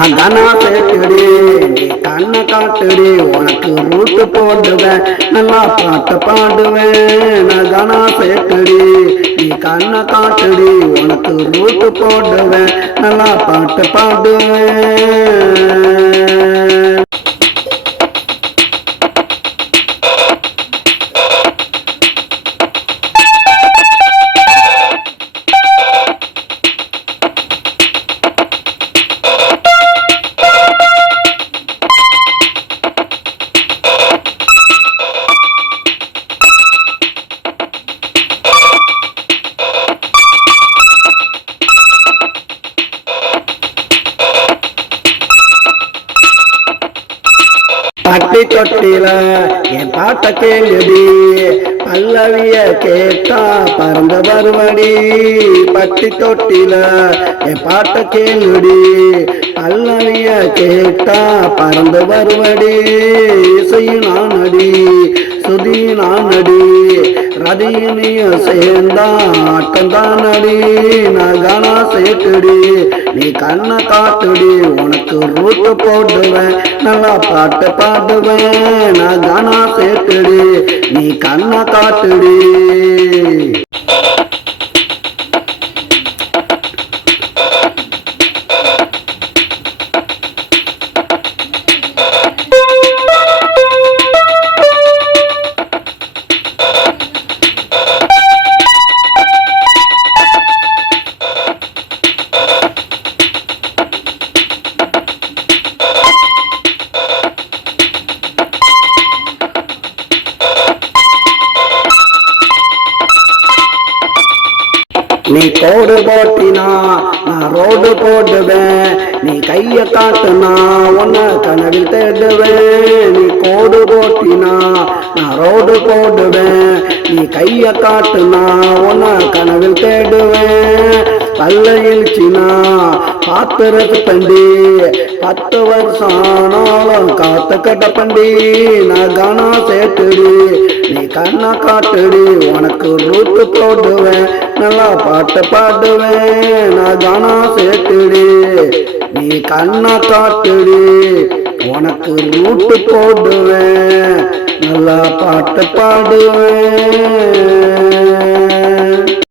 நான் தானா சேர்த்துடி நீ கண்ணை காட்டுடி உனக்கு ரூட்டு போடுவேன். நல்லா பாட்டு பாடுவேன். நான் தானா சேர்த்துடி நீ கண்ணை காட்டுடி உனக்கு ரூட்டு போடுவேன். நல்லா பாட்டு பாடுவேன். பட்டி தொட்டில என் பாட்ட கேளுடி. பல்லவிய கேட்டா பறந்த வருவடி பட்டி தொட்டில என் பாட்ட கேளுடி. பல்லவிய கேட்டா பறந்து வருவடி இசையும் நானடி சுதி நானடி. ரதியினிய சேர்ந்தா ஆட்டம் தானடி. நகனா சேட்டுடி நீ கண்ணை காட்டுடி. உனக்கு ரூத்து போடுவேன் நல்லா பாட்டு பாடுவேன். நான் கானா சேர்த்துடு நீ கண்ணை காட்டுடு. நீ கோடு போட்டினா நான் ரோடு போடுவேன். நீ கைய காட்டுனா உன்னை கனவில் தேடுவேன். நீ கோடு போட்டினா நான் ரோடு போடுவேன். நீ கைய காட்டுனா உன்னை கனவில் தேடுவேன். பல்ல எழுச்சினா பாத்துறது பண்டி பத்து வருஷம் ஆனாலும் காத்து கட்ட பண்டி நான் கனா சேர்த்துடி கண்ணா காட்டுடி உனக்கு ரூத்து போடுவேன் நல்லா பாட்டு பாடுவேன் நான் கனா சேர்த்துடி நீ கண்ணா காட்டுடி உனக்கு ரூட்டு போடுவேன் நல்லா பாட்டு பாடுவேன்.